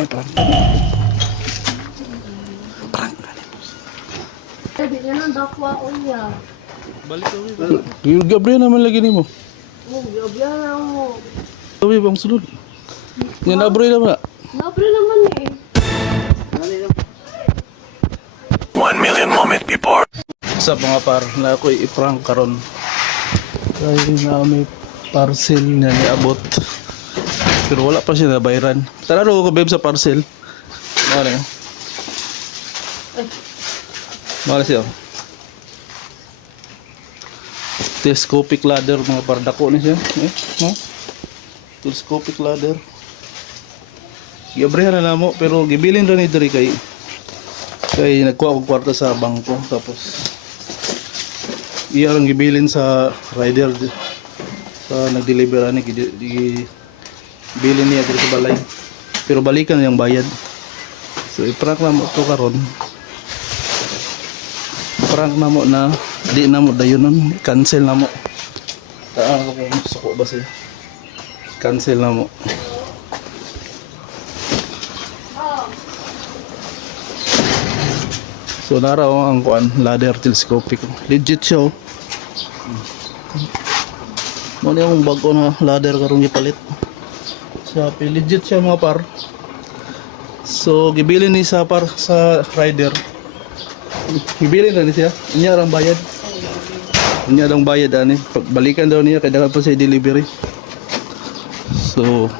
Ay, prank. Prank na rin. Hindi ka nang dakwa o niya. Balik kami, balik. Yung Gabriel naman lagi ni mo. Oh, gabihan na mo. Sabi bang sunod. Yan nabroy naman. Nabre naman eh. Sa mga par na ako'y i-prank karon. Kaya na may parcel na niabot. Pero wala pa siya nabayaran. Tara ro ko babe sa parcel. Mara. Mara siya. Telescopic ladder mga pardako ni siya. No? Telescopic ladder. Giabrehan na namo pero gibilin ra ni diri kay nagkuha og kwarta sa bangko tapos iya lang gibilin sa rider sa nag-deliver ani bilin niya dito sa balay pero balikan na yung bayad. So i-prank na mo to karon. Prank na mo na di na mo dayonon, cancel na mo. Taan ko kung suko ba siya. Cancel na mo. So naraw ang kuan ladder telescopic. Legit siya oh. Mo ni yung bago na ladder karong gipalit. Sa legit siya mga par. So gibilin ni sa par sa rider. Gibilin na ni siya. Inya rang bayad. Inya rang bayad ani. Pagbalikan daw niya kay dapat pa sa delivery. So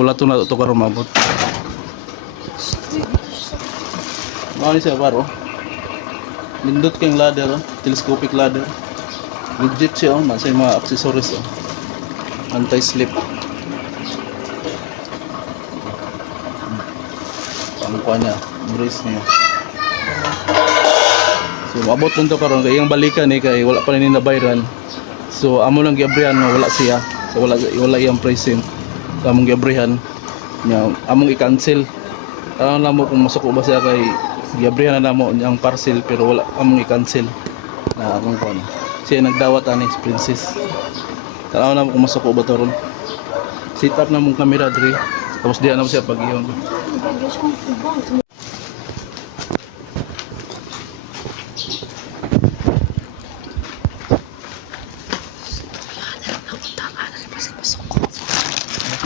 wala to na to karon mabot. Mao ni siya par oh. Nindot kayong ladder, oh. Telescopic ladder. Legit siya, oh. Masay mga accessories, oh. Anti-slip. Ang kuha niya, brace niya. So, maabot nito karon kay iyang balikan eh, kay wala pa rin nabayran. So, amo lang giabrihan, wala siya. So, wala iyang pricing. So, among giabrihan, among i-cancel. Alam lang mo kung masuko ba siya kay giabrihan na namo ang parcel pero wala among i-cancel na akong kon. Siya nagdawat ani princess. Tanaw na mo kung masuko ba to ron. Set up na mong camera diri. Tapos diyan na mo siya pag-iyon.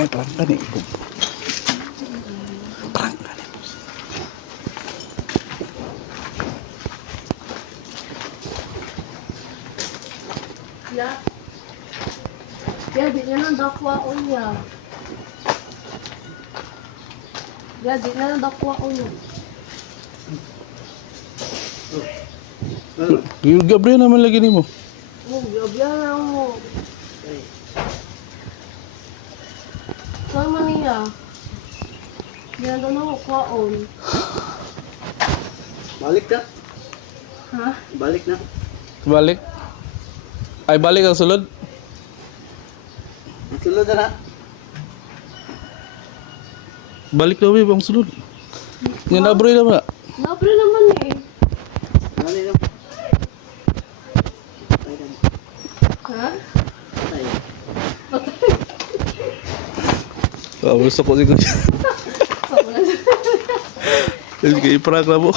Ay, prank na ni. Prank na ni. Ya. Ya, di ka nang dakwa o niya. Ya, di ka nang dakwa o niya. Yung Gabriel naman lagi ni mo. Oh, gabihan na mo. Saan man niya? Yan na ako kwaon. Balik na. Ha? Balik na. Balik. Ay balik ang sulod. Sulod na. Balik daw ang sulod. Yan nabroy naman. Nabre naman eh. Ano yun? Ha? Ay. Oh, gusto ko siguro. Sige, i-prank na mo.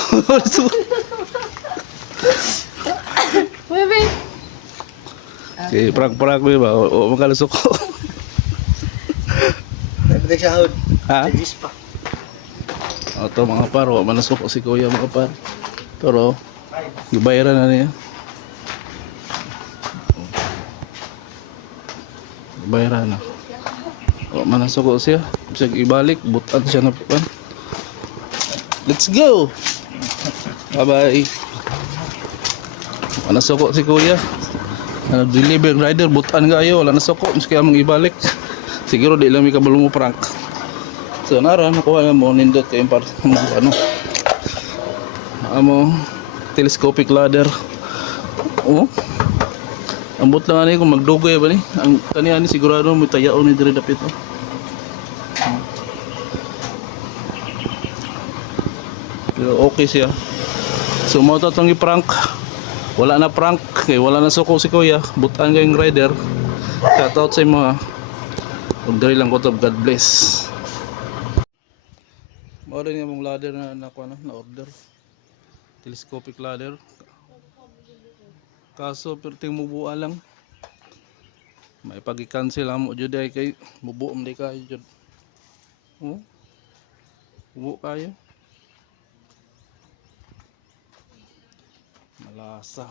Bebe. Sige, prank mo ba? O makalusok ko. Pwede siya hawad. Ha? Legis pa. O to mga par, o manasok ko si kuya mga par. Pero, ibayaran na niya. Ibayaran na. O manasok ko siya. Siya ibalik, butan siya na pan. Let's go! Bye-bye. Manasok ko si kuya. Deliver rider, butan kayo. Wala nasok ko, mas kaya mong ibalik. Siguro di lang may kabalo mo prank. So nara, nakuha na mo, nindot kayong par, ano, telescopic ladder. Oh, ambot lang ani kung magdugay ba ni. Ang kaniya ni sigurado may tayaon ni dire dapit. Oh. Pero okay siya. So mo to tong i-prank. Wala na prank, kay wala na suko si kuya. Butan kayong rider. Shout out sa mga. Ug diri lang ko to, God bless. Mao rin yung mong ladder na nakuha na order. Telescopic ladder. Kaso perting mubuo lang. May pag-cancel amo jud ay kay mubuo man kayo jud. Oh. Mubuo kayo. Malasa.